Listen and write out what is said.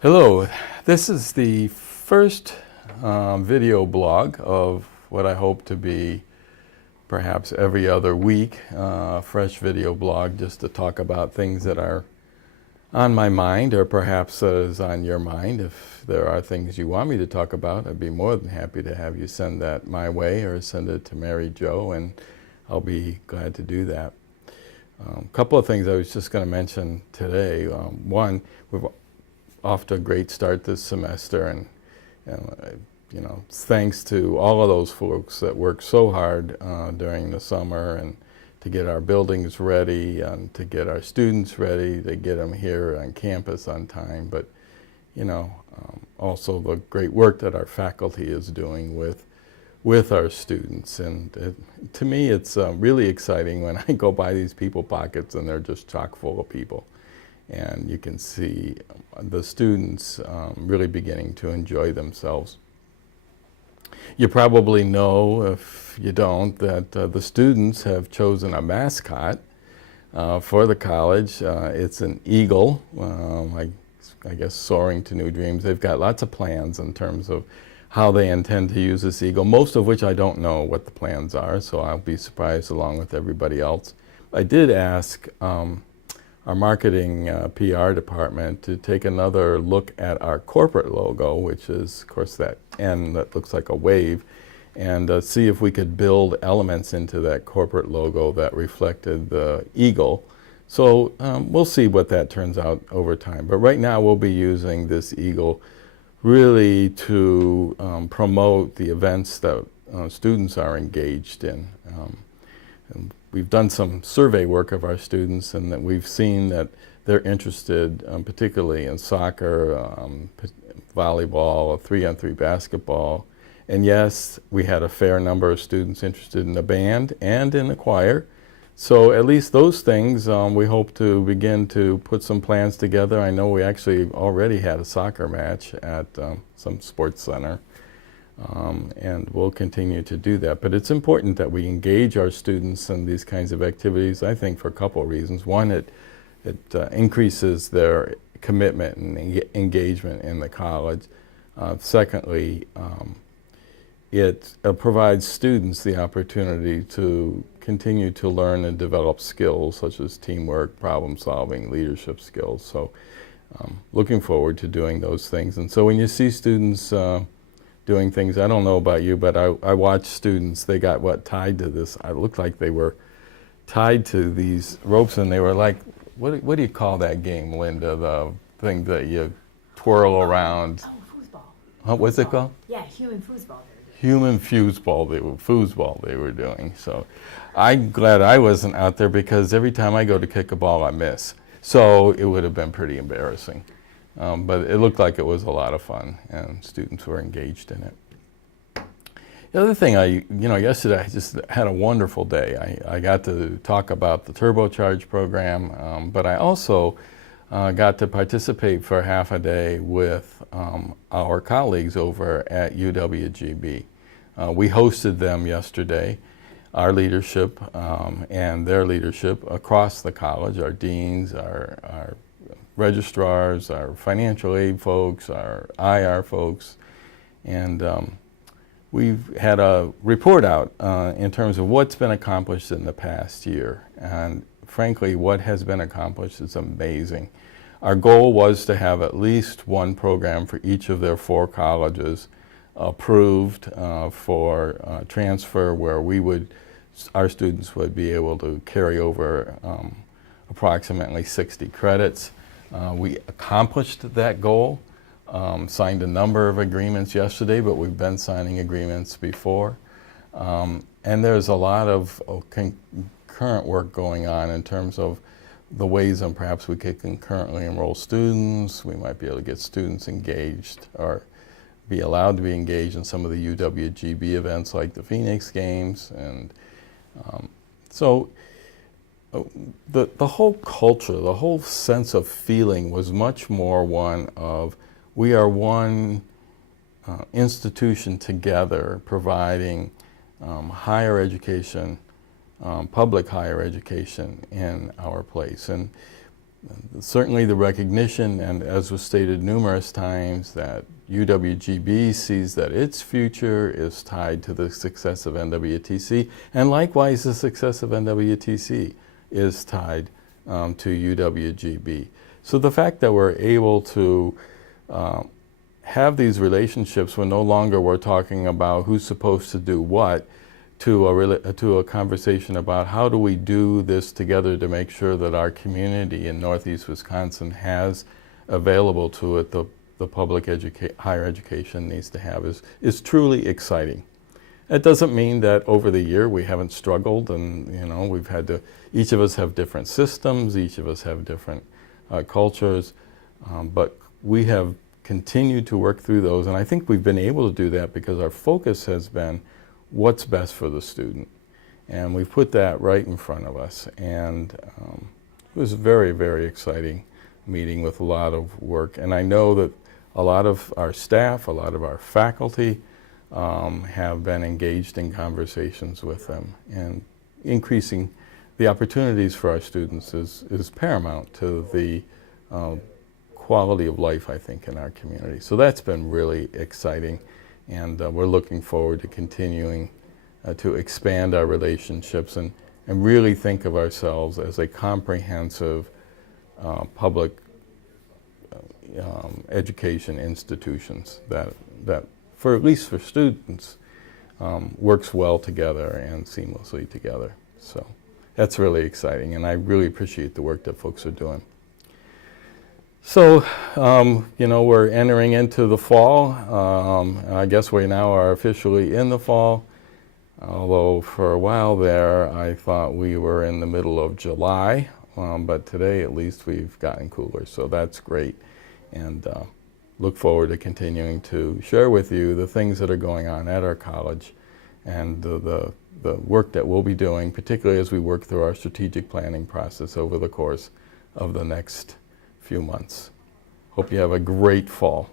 Hello, this is the first video blog of what I hope to be perhaps every other week, fresh video blog just to talk about things that are on my mind or perhaps is on your mind. If there are things you want me to talk about, I'd be more than happy to have you send that my way or send it to Mary Jo, and I'll be glad to do that. A couple of things I was just going to mention today. One, we've off to a great start this semester, and thanks to all of those folks that worked so hard during the summer and to get our buildings ready and to get our students ready, to get them here on campus on time, but also the great work that our faculty is doing with our students. And to me, it's really exciting when I go by these people pockets and they're just chock full of people. And you can see the students really beginning to enjoy themselves. You probably know, if you don't, that the students have chosen a mascot for the college. It's an eagle, I guess soaring to new dreams. They've got lots of plans in terms of how they intend to use this eagle, most of which I don't know what the plans are, so I'll be surprised along with everybody else. I did ask our marketing PR department to take another look at our corporate logo, which is, of course, that N that looks like a wave, and see if we could build elements into that corporate logo that reflected the eagle. So we'll see what that turns out over time. But right now we'll be using this eagle really to promote the events that students are engaged in. And we've done some survey work of our students, and that we've seen that they're interested particularly in soccer, volleyball, 3-on-3 basketball. And yes, we had a fair number of students interested in the band and in the choir. So at least those things, we hope to begin to put some plans together. I know we actually already had a soccer match at some sports center. And we'll continue to do that. But it's important that we engage our students in these kinds of activities, I think, for a couple of reasons. One, it increases their commitment and engagement in the college. Secondly, it provides students the opportunity to continue to learn and develop skills such as teamwork, problem solving, leadership skills. So looking forward to doing those things. And so when you see students doing things, I don't know about you, but I watched students, they got tied to this. It looked like they were tied to these ropes, and they were like, what do you call that game, Linda? The thing that you twirl around. Oh, foosball. Huh, what's it called? Yeah, human foosball. Human foosball they were doing. So I'm glad I wasn't out there, because every time I go to kick a ball, I miss. So it would have been pretty embarrassing. But it looked like it was a lot of fun, and students were engaged in it. The other thing, yesterday I just had a wonderful day. I got to talk about the TurboCharge program, but I also got to participate for half a day with our colleagues over at UWGB. We hosted them yesterday, our leadership and their leadership across the college, our deans, our registrars, our financial aid folks, our IR folks, and we've had a report out in terms of what's been accomplished in the past year. And frankly, what has been accomplished is amazing. Our goal was to have at least one program for each of their 4 colleges approved for transfer, where our students would be able to carry over approximately 60 credits. We accomplished that goal, signed a number of agreements yesterday, but we've been signing agreements before. And there's a lot of concurrent work going on in terms of the ways and perhaps we could concurrently enroll students. We might be able to get students engaged or be allowed to be engaged in some of the UWGB events like the Phoenix Games. And so the whole culture, the whole sense of feeling was much more one of, we are one institution together providing higher education, public higher education in our place. And certainly the recognition, and as was stated numerous times, that UWGB sees that its future is tied to the success of NWTC, and likewise the success of NWTC is tied to UWGB. So the fact that we're able to have these relationships when no longer we're talking about who's supposed to do what, to a conversation about how do we do this together to make sure that our community in Northeast Wisconsin has available to it the public higher education needs to have is truly exciting. It doesn't mean that over the year we haven't struggled, and we've had to, each of us have different systems, each of us have different cultures, but we have continued to work through those, and I think we've been able to do that because our focus has been what's best for the student. And we've put that right in front of us. And it was a very, very exciting meeting with a lot of work. And I know that a lot of our staff, a lot of our faculty have been engaged in conversations with them. And increasing the opportunities for our students is paramount to the quality of life, I think, in our community. So that's been really exciting. And we're looking forward to continuing to expand our relationships and really think of ourselves as a comprehensive public education institutions that for at least for students, works well together and seamlessly together. So that's really exciting, and I really appreciate the work that folks are doing. So, we're entering into the fall. I guess we now are officially in the fall, although for a while there I thought we were in the middle of July, but today at least we've gotten cooler, so that's great. And look forward to continuing to share with you the things that are going on at our college and the work that we'll be doing, particularly as we work through our strategic planning process over the course of the next few months. Hope you have a great fall.